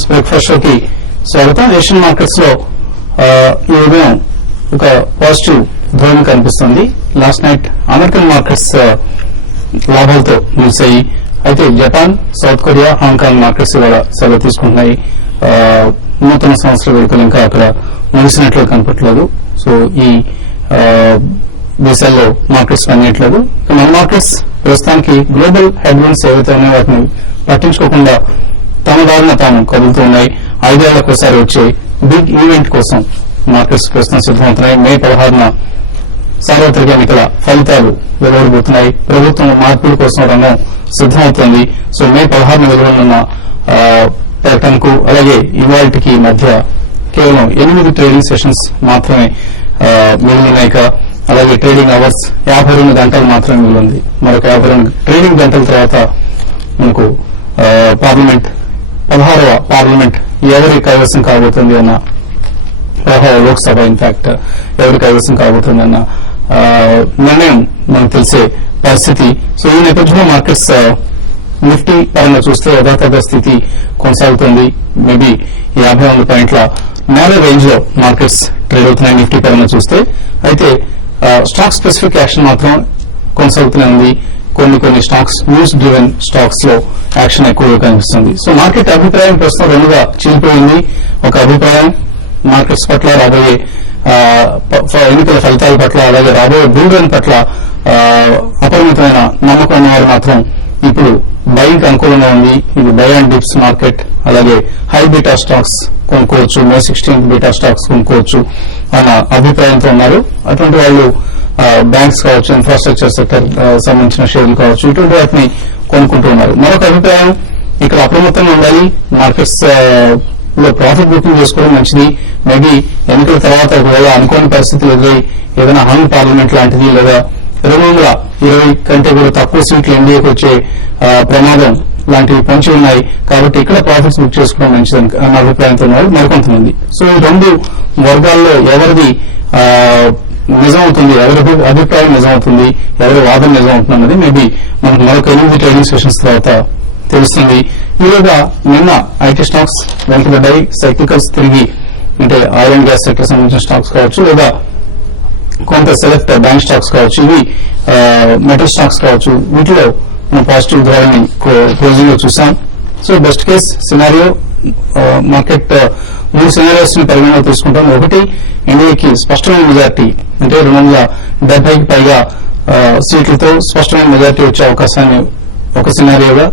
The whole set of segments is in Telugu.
కమిషన్స్ బ్రేక్ఫాస్ట్ షోకి స్వాగతం. ఏషియన్ మార్కెట్స్ లో ఈ ఉదయం ఒక పాజిటివ్ ధోరణి కనిపిస్తుంది. లాస్ట్ నైట్ అమెరికన్ మార్కెట్స్ లాభాలతో ముగిశాయి. అయితే Japan, south Korea, Hong Kong markets ఇవాళ సెలవు తీసుకుంటున్నాయి. నూతన సంవత్సర వేడుకలు ఇంకా అక్కడ ముగిసినట్లు కనపట్లేదు. సో ఈ దేశాల్లో మార్కెట్స్ పనిచేయట్లేదు. మన మార్కెట్స్ ప్రస్తుతానికి గ్లోబల్ హెడ్విండ్స్ ఏవైతే ఉన్నాయో వాటిని పట్టించుకోకుండా తమ దారిన తాము కదులుతూ ఉన్నాయి. 5 ఏళ్లకోసారి వచ్చే బిగ్ ఈవెంట్ కోసం మార్కెట్స్ ప్రస్తుతం సిద్దమవుతున్నాయి. మే 16న సార్వత్రిక ఎన్నికల ఫలితాలు వెలువడబోతున్నాయి. ప్రభుత్వం మార్పుల కోసం రంగం సిద్దమవుతోంది. సో మే 16న వెలువడనున్న ప్రకటనకు అలాగే ఇవాళకి మధ్య కేవలం 8 ట్రేడింగ్ సెషన్స్ మాత్రమే మిగిలినాయి. అలాగే ట్రేడింగ్ అవర్స్ 52 గంటలు మాత్రమే మిగిలింది. మరొక 52 ట్రేడింగ్ గంటల తర్వాత మనకు పార్లమెంట్ 16వ పార్లమెంట్ ఎవరి కైవసం కాబోతుంది అన్న 16వ లోక్సభ ఇన్ఫాక్ట్ ఎవరి కైవసం కాబోతుంది అన్న నిర్ణయం మనకు తెలిసే పరిస్థితి. సో ఈ నేపథ్యంలో మార్కెట్స్ నిఫ్టీ పరంగా చూస్తే యథాతథ స్థితి కొనసాగుతుంది. మేబీ 51 పాయింట్ల నేల రేంజ్ లో మార్కెట్స్ ట్రేడ్ అవుతున్నాయి నిఫ్టీ పరంగా చూస్తే. అయితే స్టాక్ స్పెసిఫిక్ యాక్షన్ మాత్రం కొనసాగుతూనే ఉంది. కొన్ని స్టాక్స్ న్యూస్ డ్రివెన్ స్టాక్స్ లో యాక్షన్ ఎక్కువగా కనిపిస్తుంది. సో మార్కెట్ అభిప్రాయం ప్రస్తుతం రెండుగా చీలిపోయింది. ఒక అభిప్రాయం మార్కెట్స్ పట్ల, రాబోయే ఎన్నికల ఫలితాల పట్ల, అలాగే రాబోయే బుల్ రన్ పట్ల అపరిమితమైన నమ్మకం ఉన్నవారు మాత్రం ఇప్పుడు బయింగ్ అనుకూలంగా ఉంది. ఇది బై అండ్ డిప్స్ మార్కెట్. అలాగే హై బీటా స్టాక్స్ కొనుక్కోవచ్చు, మే 16 బీటా స్టాక్స్ కొనుక్కోవచ్చు అన్న అభిప్రాయంతో ఉన్నారు. అటువంటి వాళ్ళు బ్యాంక్స్ కావచ్చు, ఇన్ఫ్రాస్ట్రక్చర్ సెక్టర్ సంబంధించిన షేర్లు కావచ్చు, ఇటువంటి వాటిని కొనుక్కుంటూ ఉన్నారు. మరొక అభిప్రాయం ఇక్కడ అప్రమత్తంగా ఉండాలి. మార్కెట్స్ లో ప్రాఫిట్ బుకింగ్ చేసుకోవడం మంచిది. మేబీ ఎన్నికల తర్వాత ఒకవేళ అనుకోని పరిస్థితులు ఎదురై ఏదైనా హంగ్ పార్లమెంట్ లాంటిది లేదా 220 కంటే కూడా తక్కువ సీట్లు ఎన్డీఏకి వచ్చే ప్రమాదం లాంటివి పొంచి ఉన్నాయి. కాబట్టి ఇక్కడ ప్రాఫిట్స్ బుక్ చేసుకోవడం మంచిదని అన్న అభిప్రాయంతో ఉన్నారు మరికొంతమంది. సో ఈ రెండు వర్గాల్లో ఎవరిది నిజమవుతుంది, ఎవరి అభిప్రాయం నిజమవుతుంది, ఎవరి వాదన నిజమవుతుంది అన్నది మేబీ మనకు మరొక 8 ట్రేడింగ్ సెషన్స్ తర్వాత తెలుస్తుంది. ఈలోగా నిన్న ఐటీ స్టాక్స్ వెంటబడ్డాయి. సైక్లికల్స్ తిరిగి అంటే ఆయిల్ అండ్ గ్యాస్ సెక్టర్ సంబంధించిన స్టాక్స్ కావచ్చు, లేదా కొంత సెలెక్ట్ బ్యాంక్ స్టాక్స్ కావచ్చు, ఇవి మెటల్ స్టాక్స్ కావచ్చు, వీటిలో మనం పాజిటివ్ ధోరణి క్లోజింగ్ లో చూసాం. So best case scenario market 3 scenarios ని పరిగణలో తీసుకుంటాం. ఒకటి, ఎన్డీఏకి స్పష్టమైన మెజార్టీ అంటే 270కి పైగా సీట్లతో స్పష్టమైన మెజార్టీ వచ్చే అవకాశాన్ని ఒక సినారియోగా,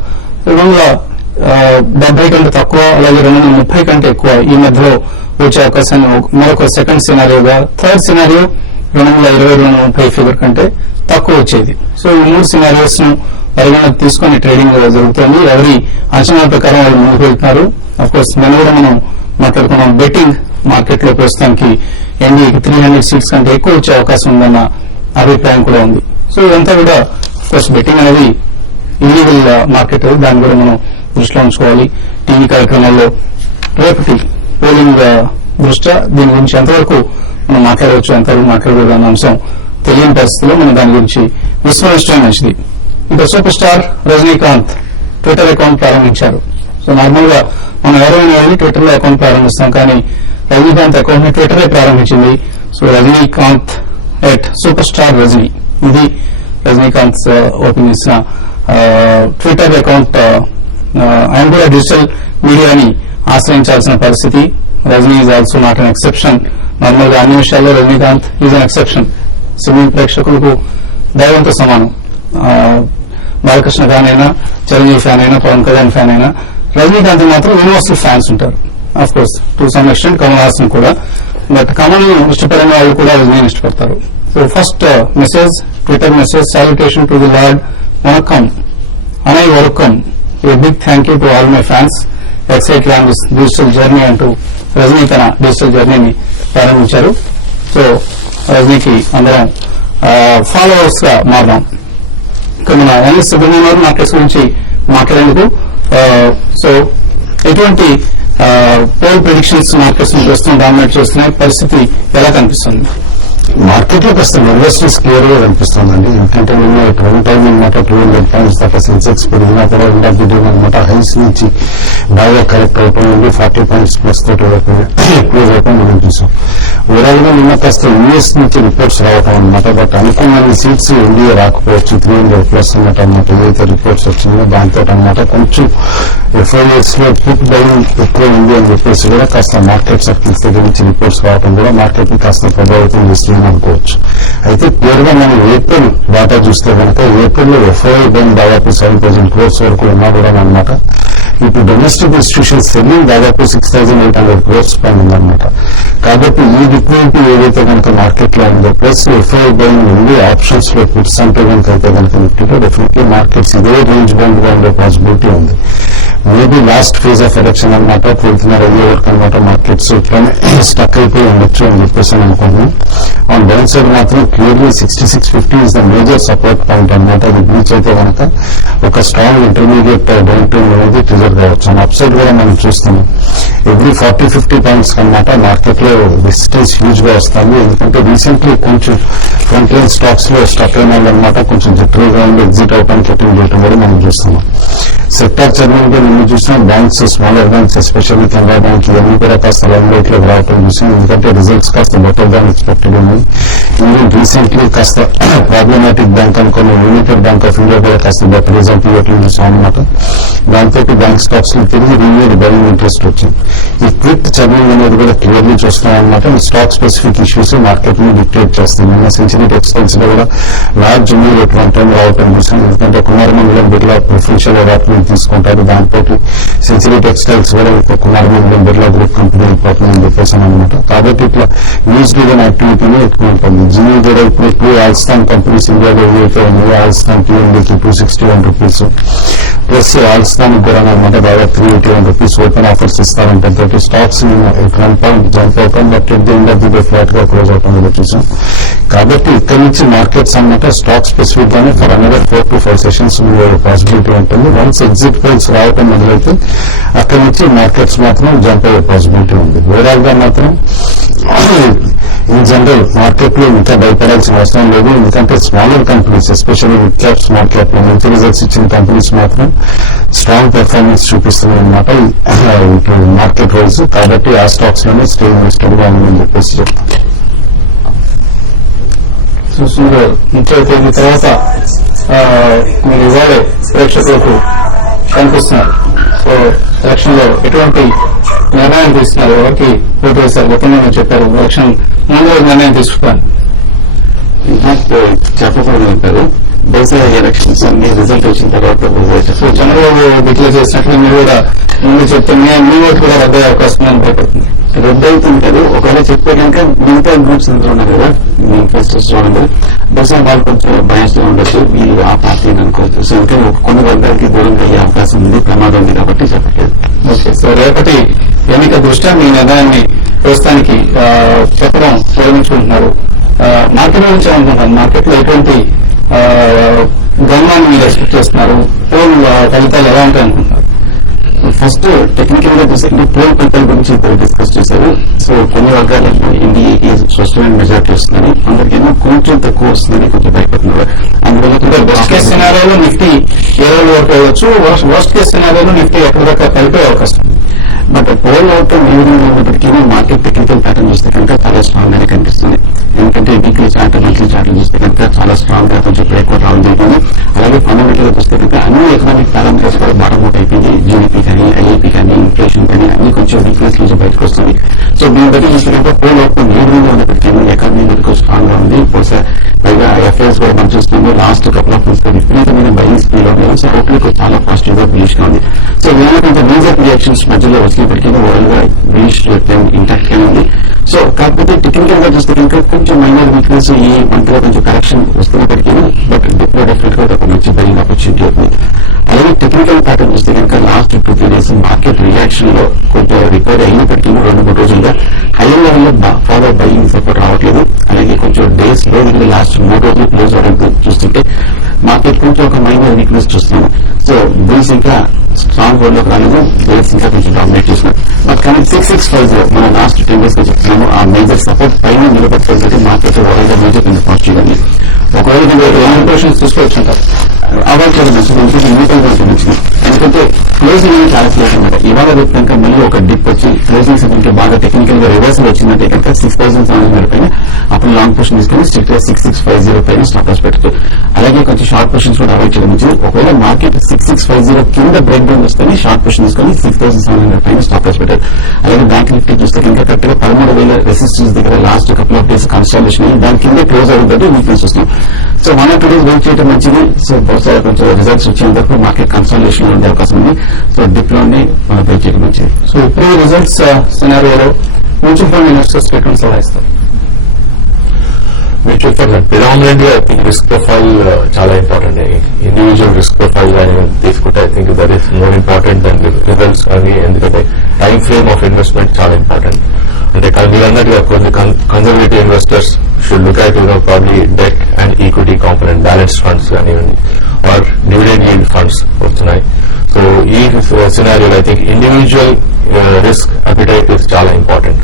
270 కంటే తక్కువ అలాగే 230 కంటే ఎక్కువ ఈ మధ్యలో వచ్చే అవకాశాన్ని మరొక సెకండ్ సినారియోగా, థర్డ్ సినారియో 220-230 ఫిగర్ కంటే తక్కువ వచ్చేది. సో ఈ 3 సినారియోస్ ను పరిగణన తీసుకుని ట్రేడింగ్ జరుగుతుంది. ఎవరి అంచనాల ప్రకారం వాళ్ళు ముందుకు వెళ్తున్నారు. అఫ్ కోర్స్ మనం కూడా మనం మాట్లాడుకున్నాం బెట్టింగ్ మార్కెట్ లో ప్రస్తుతానికి ఎన్డీఏకి 300 సీట్స్ కంటే ఎక్కువ వచ్చే అవకాశం ఉందన్న అభిప్రాయం కూడా ఉంది. సో ఇదంతా కూడా అఫ్ కోర్స్ బెట్టింగ్ అనేది ఇల్లీగల్ మార్కెట్, దాన్ని కూడా మనం దృష్టిలో ఉంచుకోవాలి. టీవీ కార్యక్రమాల్లో రేపటి పోలింగ్ దృష్ట్యా దీని గురించి ఎంతవరకు మనం మాట్లాడవచ్చు, ఎంతవరకు మాట్లాడకూడదు అన్న అంశం తెలియని పరిస్థితిలో మనం దాని గురించి విస్మరించడం మంచిది. ఇక super star Rajinikanth Twitter account ప్రారంభించారు. సో నార్మల్ గా మనం ఎవరైనా వెళ్ళి ట్విట్టర్ లో అకౌంట్ ప్రారంభిస్తాం, కానీ రజనీకాంత్ అకౌంట్ ని ట్విట్టరే ప్రారంభించింది. So Rajinikanth super star Rajini, ఇది రజనీకాంత్ ఓపెన్ చేసిన ట్విట్టర్ అకౌంట్. ఆయన కూడా డిజిటల్ మీడియాని ఆశ్రయించాల్సిన పరిస్థితి. Rajini is also not an exception. Normal గా అన్ని విషయాల్లో రజనీకాంత్ ఈజ్ అన్ ఎక్సెప్షన్. సినీ ప్రేక్షకులకు దైవంతో సమానం. బాలకృష్ణ ఫ్యాన్ అయినా, చిరంజీవి ఫ్యాన్ అయినా, పవన్ కళ్యాణ్ ఫ్యాన్ అయినా, రజనీకాంత్ మాత్రం యూనివర్సల్ ఫ్యాన్స్ ఉంటారు. Of course to some extent Kamal Haasan కూడా, బట్ కమల్ ఇష్టపడిన వాళ్ళు కూడా రజనీని ఇష్టపడతారు. So first message, Twitter message, salutation to the lord, వనక్కం అనై వరక్కం, a big thank you to all my fans, excited on this digital journey అంటూ రజనీ తన డిజిటల్ జర్నీని ప్రారంభించారు. సో రజనీకి అందరం ఫాలోవర్స్ గా మారదాం. ఇక మన ఎన్ఎస్ సుబ్రహ్మణ్యం మార్కెట్స్ గురించి మాట్లాడేందుకు సో ఎటువంటి పోల్ ప్రెడిక్షన్స్ మార్కెట్స్ ని ప్రస్తుతం డామినేట్ చేస్తున్నాయి, పరిస్థితి ఎలా కనిపిస్తుంది? మార్కెట్ లో కాస్త ఇన్వెస్టర్స్ క్లియర్ గా కనిపిస్తుందండి. ఎందుకంటే నిన్న ట్రెండ్ టైం అనమాట 200 పాయింట్స్ దాకా సెన్సెక్స్ పెరిగినా కూడా ఇండియా అనమాట హైస్ నుంచి బాగా కరెక్ట్ అవుతుంది. 40 పాయింట్స్ ప్లస్ తోటి క్లోజ్ అవుతాం మనం చూసాం. ఓవరాల్ గా నిన్న కాస్త యూఎస్ నుంచి రిపోర్ట్స్ రావటం అనమాట. బట్ అనుకున్న సీట్స్ ఇండియా రాకపోవచ్చు. 300 ప్లస్ అన్నమాట ఏదైతే రిపోర్ట్స్ వచ్చిందో దాంతో అనమాట కొంచెం ఎఫ్ఐఎస్ లో పుట్ బయింగ్ ఎక్కువ ఉంది అని చెప్పేసి కూడా కాస్త మార్కెట్ సర్కిల్స్ దగ్గర నుంచి రిపోర్ట్స్ రావడం కూడా మార్కెట్ ని కాస్త ప్రభావితం చేస్తుంది అనుకోవచ్చు. అయితే క్లియర్ గా మనం ఏప్రిల్ డేటా చూస్తే కనుక ఏప్రిల్ లో ఎఫ్ఐఐ బయింగ్ దాదాపు 7,000 crores వరకు ఉన్నా కూడా అనమాట ఇప్పుడు డొమెస్టిక్ ఇన్స్టిట్యూషన్ సెల్లింగ్ దాదాపు 6,800 crores పైన ఉందన్నమాట. కాబట్టి ఈ లిక్విడిటీ ఏదైతే కనుక మార్కెట్ లో ఉందో ప్లస్ ఎఫ్ఐఐ బయింగ్ ఉంది ఆప్షన్స్ లో పుట్స్ అంటే కనుక అయితే కనుక నిఫ్టీలో డెఫినెట్లీ మార్కెట్స్ ఇదే రేంజ్ బౌండ్ గా ఉండే పాసిబిలిటీ ఉంది. Maybe last phase of election అనమాట 12th అయ్యే వరకు అనమాట మార్కెట్స్ ఇట్లానే స్టక్ అయిపోయి ఉండొచ్చు అని చెప్పేసి అనుకుంటున్నాం. ఆన్ డౌన్ సైడ్ మాత్రం clearly 6650 is the major support point అనమాట. అది బ్రీచ్ అయితే కనుక ఒక స్ట్రాంగ్ ఇంటర్మీడియట్ డౌన్ ట్రెండ్ అనేది ట్రిగర్ కావచ్చు. అప్ సైడ్ కూడా మనం చూస్తున్నాం ఎవ్రీ 40-50 పాయింట్స్ అనమాట మార్కెట్ లో రెసిస్టెన్స్ హ్యూజ్ గా వస్తుంది. ఎందుకంటే రీసెంట్లీ కొంచెం ఫ్రంట్ లైన్ స్టాక్స్ లో స్టక్ అయిన అనమాట కొంచెం జిట్టరీగా ఉండి ఎగ్జిట్ అవడానికి అటెండ్ చేయడం కూడా మనం చూస్తున్నాం. సెక్టార్ చదివింటే నిన్ను చూసినాం banks smaller banks especially Canara bank ఇవన్నీ కూడా కాస్త లైన్ లైట్ లో రావడం చూసాం. ఎందుకంటే రిజల్ట్స్ కాస్త బెటర్ దాన్ ఎక్స్పెక్టెడ్ ఉన్నాయి. ఈవెన్ రీసెంట్లీ కాస్త ప్రాబ్లమాటిక్ బ్యాంక్ అనుకున్న యూనిటెడ్ బ్యాంక్ ఆఫ్ ఇండియా కూడా కాస్త బెటర్ రిజల్ట్ ఇవ్వటం చూసాం అనమాట. దాంతో బ్యాంక్ స్టాక్స్ లో తిరిగి రిన్యూడ్ బయింగ్ ఇంట్రెస్ట్ వచ్చింది. ఈ క్విక్ చదివింగ్ అనేది కూడా క్లియర్లీ చూస్తున్నాం అనమాట. ఈ స్టాక్ స్పెసిఫిక్ ఇష్యూస్ మార్కెట్ ని డిక్టేట్ చేస్తాం. నిన్న సెంచరీ టెక్స్టైల్స్ లో కూడా large move at one time రావటం చూసాం. ఎందుకంటే కుమారమంగళం బిర్లా ప్రిఫరెన్షియల్ అలాట్మెంట్ తీసుకుంటారు. దాంతో సెంచరీ టెక్స్టైల్స్ కూడా కుమారమంగళం బిర్లా గ్రూప్ కంపెనీ అయిపోతుందని చెప్పేసాను అనమాట. కాబట్టి ఇట్లా న్యూస్ డ్రివెన్ యాక్టివిటీనే ఎక్కువ ఉంటుంది. జియో కూడా ఇప్పుడు 2 ఆల్స్టాన్ కంపెనీస్ ఇండియాలో ఏవైతే ఉన్నాయో ఆల్స్టాన్ టీఎండీకి 261 రూపీస్ ప్లస్ ఆల్స్టాన్ కూడా అనమాట దాదాపు 381 రూపీస్ ఓపెన్ ఆఫర్స్ ఇస్తారంటే స్టాక్స్ 1 పాయింట్ జంప్ అవుతాం. But at the end of the day flat గా క్లోజ్ అవుతాం చూసాం. కాబట్టి ఇక్కడ నుంచి మార్కెట్స్ అన్నమాట స్టాక్ స్పెసిఫిక్ గానే for another 4 to 5 sessions possibility ఉంటుంది. వన్స్ ఎగ్జిట్ పాయింట్స్ రావటం మొదలైతే అక్కడి నుంచి మార్కెట్స్ మాత్రం జంప్ అయ్యే పాసిబిలిటీ ఉంది. ఓవరాల్ గా మాత్రం ఇన్ జనరల్ మార్కెట్ లో ఇంకా భయపడాల్సిన అవసరం లేదు. ఎందుకంటే smaller companies especially mid cap small cap లో మంచి రిజల్ట్స్ ఇచ్చిన కంపెనీస్ మాత్రం స్ట్రాంగ్ పెర్ఫార్మెన్స్ చూపిస్తున్నాయి అనమాట ఇప్పుడు మార్కెట్ వైజ్. కాబట్టి ఆ స్టాక్స్ లోనే స్టే ఇన్వెస్టెడ్ గా ఉందని చెప్పేసి చెప్తాను. చూస్తుంటే ముఖ్య తేదీ తర్వాత మీరు ఇవాళ ప్రేక్షకులకు కనిపిస్తున్నారు. సో ఎలక్షన్ లో ఎటువంటి నిర్ణయం తీసుకున్నారు, ఎవరికి ఓటు వేశారు గతంలో చెప్పారు. ఎలక్షన్ ముందు నిర్ణయం తీసుకున్నాను చెప్పకూడదు అంటారు. బహుశా ఎలక్షన్స్ అన్ని రిజల్ట్ వచ్చిన తర్వాత సో చంద్రబాబు డిక్లేర్ చేసినట్లు మీరు కూడా ముందు చెప్తే మీ ఓటు కూడా రద్దయ్యే అవకాశం భయపడుతుంది. రద్దు అవుతుంటారు. ఒకవేళ చెప్పే కనుక మిగతా గ్రూప్స్ అంతా ఉన్నారు కదా మీ ఇన్వెస్టర్స్ వాళ్ళు బహుశా వాళ్ళు కొంచెం బయాస్ లో ఉండొచ్చు. వీళ్ళు ఆ పార్టీని అనుకోవచ్చు. సో ఇంకా కొన్ని వర్గాలకి దూరంగా అయ్యే అవకాశం ఉంది, ప్రమాదం ఉంది కాబట్టి చెప్పట్లేదు. ఓకే. సో రేపటి ఎన్నిక దృష్ట్యా మీ నిర్ణయాన్ని ప్రస్తుతానికి చెప్పడం విరమించుకుంటున్నారు. మార్కెట్ నుంచి అనుకుంటున్నారు. మార్కెట్ లో ఎటువంటి గమనాన్ని మీరు ఎక్స్పెక్ట్ చేస్తున్నారు? పోల్ ఫలితాలు ఎలా ఉంటాయి అనుకుంటున్నారు? ఫస్ట్ టెక్నికల్ గా చూసారంటే పోల్ ఫలితాల గురించి డిస్కస్ చేశారు. సో కొన్ని వర్గాలలో ఎన్డీఏకి స్పష్టమైన మెజార్టీ వస్తుందని, అందరికైనా కొంచెం తక్కువ వస్తుందని కొంచెం భయపడుతున్నారు. అందువల్ల బెస్ట్ కేస్ సినారియోలో నిఫ్టీ 20 వరకు వెళ్ళొచ్చు. వర్స్ట్ కేస్ సినారియోలో నిఫ్టీ ఎక్కడి దాకా కలిపే అవకాశం. బట్ పోల్ అవుతాం ఏ విధంగా ఉన్నప్పటికీ మార్కెట్ టెక్నికల్ ప్యాటర్న్ చూస్తే కనుక చాలా స్ట్రాంగ్ గానే కనిపిస్తుంది. ఎందుకంటే వీక్లీ చార్ట్ మంత్లీ చార్ట్లు చూస్తే కనుక చాలా స్ట్రాంగ్ గా కొంచెం ఎక్కువ రావడం జరిగింది. అలాగే ఫండమెంటల్ గా చూస్తే కనుక అన్ని ఎకనామిక్ పారామీటర్స్ కూడా బాటమ్ అవుట్ అయిపోయింది. జీడీపీ కానీ ఐఐపీ కానీ ఇన్ఫ్లేషన్ కానీ అన్ని కొంచెం వీక్నెస్ నుంచి బయటకు వస్తుంది. సో దీన్ని బట్టి చూస్తే కనుక పోల్ అవుతాం ఏ విధంగా ఉన్నప్పటికీ ఎకానమీ ఎందుకు స్ట్రాంగ్ గా ఉంది. బహుశా పైగా ఎఫ్ఐఎస్ కూడా మనం చూస్తున్నాము లాస్ట్ కపుల్ ఆఫ్ మంత్స్ విపరీతమైన బయింగ్ స్పీడ్ ఉంది. సో అవుట్లుక్ చాలా పాజిటివ్ గా బులిష్ గా ఉంది. సో వీళ్ళ కొంచెం మేజర్ రియాక్షన్స్ మధ్యలో వచ్చినప్పటికీ ఓవరాల్ గా బులిష్ ఇంటాక్ట్ గానే ఉంది. సో కాకపోతే టెక్నికల్ గా చూస్తే కనుక కొంచెం మైనర్ వీక్నెస్ ఈ మంత్ లో కొంచెం కరెక్షన్ వస్తున్నప్పటికీ బట్ డిప్లో డెఫినెట్ గా ఒక మంచి బయింగ్ ఆపర్చునిటీ అవుతుంది. అలాగే టెక్నికల్ ప్యాటర్న్ చూస్తే కనుక లాస్ట్ 2-3 డేస్ మార్కెట్ రియాక్షన్ లో కొంచెం రికవరీ అయినప్పటికీ 2-3 రోజులుగా హైయర్ లెవెల్ లో ఫాలో బయింగ్ సపోర్ట్ రావట్లేదు. అలాగే కొంచెం డేస్ లో లాస్ట్ 3 రోజులు క్లోజ్ అవడం చూస్తుంటే మార్కెట్ కొంచెం ఒక మైనర్ వీక్నెస్ చూస్తున్నాము. సో బుల్స్ ఇంకా స్ట్రాంగ్ హోల్డ్ లోకి రాలేదు, రేట్స్ ఇంకా కొంచెం డామినేట్ చేస్తున్నారు. బట్ కానీ 6650 మన లాస్ట్ 10 days గా చెప్తున్నాము, ఆ మేజర్ సపోర్ట్ పైన నిలబెట్టుకోవడానికి మార్కెట్ ఓవర్ మేజర్ కొంచెం పాజిటివ్ గా. ఒకవేళ లాంగ్ పొజిషన్స్ తీసుకోవచ్చు అంటారు, అవాయిడ్ చేయడం మంచిది, న్యూట్రల్ గా మంచిది. ఎందుకంటే క్లోజింగ్ అనేది చాలా క్లియర్ అనమాట. ఇవాళ రేపు కనుక మళ్ళీ ఒక డిప్ వచ్చి క్లోజింగ్ సమయంలో బాగా టెక్నికల్ గా రివర్సల్ వచ్చిందంటే కనుక 6700 పైన అప్పుడు లాంగ్ పొజిషన్ తీసుకొని స్ట్రిక్ట్ గా 6650 పైన స్టాప్ లాస్ పెట్టచ్చు. అలాగే కొంచెం షార్ట్ పొజిషన్స్ కూడా అవాయిడ్ చేయడం మంచిది. ఒకవేళ మార్కెట్ 6650 కింద బ్రేక్ డౌన్ వస్తేనే షార్ట్ పొజిషన్ తీసుకొని 6700 పైన స్టాప్ లాస్ పెట్టారు. అలాగే బ్యాంక్ నిఫ్టీ చూస్తే కనుక కరెక్ట్ గా 13,000 రెసిస్టెన్స్ దగ్గర last couple of days consultation అయ్యి దాని కింద క్లోజ్ అవుతుంటే వీక్నెస్ వస్తుంది. సో 1 or 2 days వెయిట్ చేయడం మంచిది. సో బహుశా కొంచెం రిజల్ట్స్ వచ్చేంత వరకు మార్కెట్ కన్సల్టేషన్ ఉండే అవకాశం ఉంది. సో డిప్ లోనే మనం వెయిట్ చేయడం మంచిది. సో ఇప్పుడు రిజల్ట్స్ సినారియోలో మ్యూచువల్ ఫండ్ ఇన్వెస్టర్స్ ఎటువంటి సలహా ఇస్తారు? Mutual fund predominantly I think risk profile చాలా ఇంపార్టెంట్. ఇండివిజువల్ రిస్క్ ప్రొఫైల్ కానీ తీసుకుంటే I think that is more important then results కానీ. ఎందుకంటే టైం ఫ్రేమ్ ఆఫ్ ఇన్వెస్ట్మెంట్ చాలా ఇంపార్టెంట్. అంటే మీరు అన్నట్టుగా కొన్ని conservative investors should look at probably debt and equity component balance funds కానివ్వండి ఆర్ డివిడెండ్ ఈల్డ్ ఫండ్స్ వస్తున్నాయి. సో ఈ సినారియోలో I think individual risk appetite is చాలా ఇంపార్టెంట్.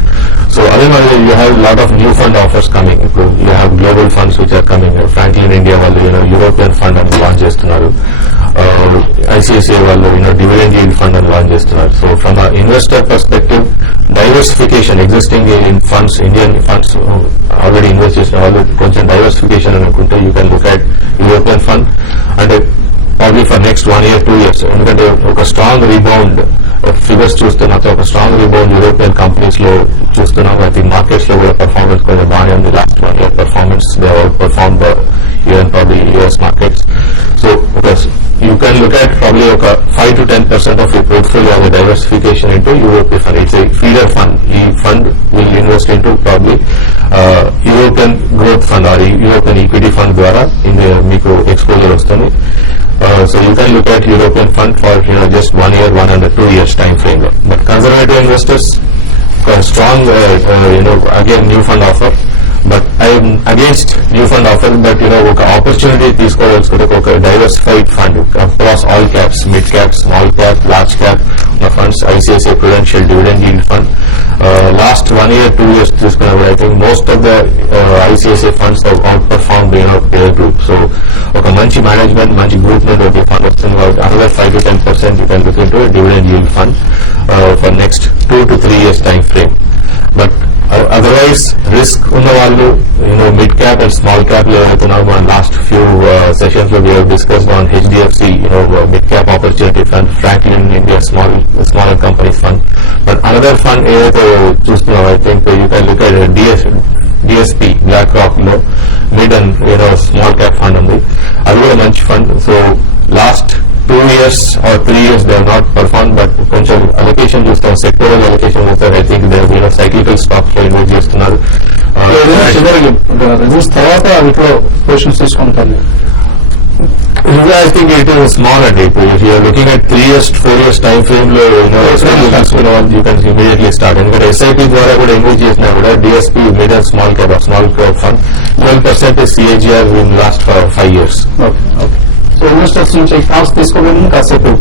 సో అదే మరి you have lot of new fund offers coming. ఇప్పుడు you have global funds which are coming. Franklin India వాళ్ళు యూరోపియన్ ఫండ్ అని లాంచ్ చేస్తున్నారు. ఐసిఐసిఐ వాళ్ళు డివిడెండ్ ఈల్డ్ ఫండ్ అని లాంచ్ చేస్తున్నారు. So from investor perspective diversification existing in funds, Indian funds already invest చేసిన వాళ్ళు కొంచెం డైవర్సిఫికేషన్ అనుకుంటే you can look at European fund అంటే probably for next 1 year 2 years. ఎందుకంటే ఒక స్ట్రాంగ్ రీబౌండ్ ఫిగర్స్ చూస్తున్నాం, ఒక స్ట్రాంగ్ రీబౌండ్ యూరోపియన్ కంపెనీస్ లో చూస్తున్నాం. ఐ థింక్ మార్కెట్స్ లో కూడా పర్ఫార్మెన్స్ కొంచెం బాగానే ఉంది. Last 1 year performance they out perform even probably US markets. So you can look at probably ఒక 5 to 10% of your portfolio as a diversification into European fund. It's a feeder fund. ఈ fund will invest into probably European growth fund or European equity fund ద్వారా మీకు exposure వస్తుంది. So you can look at European fund for just 1 year, 1 and 2 years time frame. But conservative investors, strong again new fund offer. But I'm against new fund offer. But ఒక ఆపర్చునిటీ తీసుకోవాల్సుకుంటే ఒక diversified fund across all caps, mid cap, small cap, large cap funds, ICICI Prudential dividend yield fund. Last 1 year 2 years తీసుకున్నప్పుడు I think most of the ICICI funds out perform peer group. So ఒక మంచి మేనేజ్మెంట్, మంచి గ్రూప్ నుండి ఒక ఫండ్ వస్తుంది కాబట్టి another 5 to 10% you can look into dividend yield fund for next 2 to 3 years time frame. But otherwise risk ఉన్న వాళ్ళు mid cap and small cap లో ఏమవుతున్నారు. మన లాస్ట్ ఫ్యూ సెషన్స్ లో we discussed on HDFC mid cap opportunity fund, Franklin India smaller companies fund. But another fund ఏదైతే చూస్తున్నాం I think you can look at DSP BlackRock లో mid and small cap fund ఉంది. అది కూడా మంచి fund. So last 2 years or 3 years they have not performed, but కొంచెం అలొకేషన్ చూస్తాం, సెక్టోరల్ అలొకేషన్ చూస్తారు. I think they cyclical stocks లో ఇన్వెస్ట్ చేస్తున్నారు. రిజల్ట్స్ తర్వాత వీటిలో పొజిషన్స్ తీసుకుంటారు. I think it is small and deep. If you are looking at 3 years, 4 years time frame లో you can immediately start. ఎందుకంటే ఎస్ఐపి ద్వారా కూడా ఇన్వెస్ట్ చేసినా కూడా DSP mid and small cap fund 12% CAGR in last 5 years. So investors నుంచి కాల్స్ తీసుకోవడం కాసేపు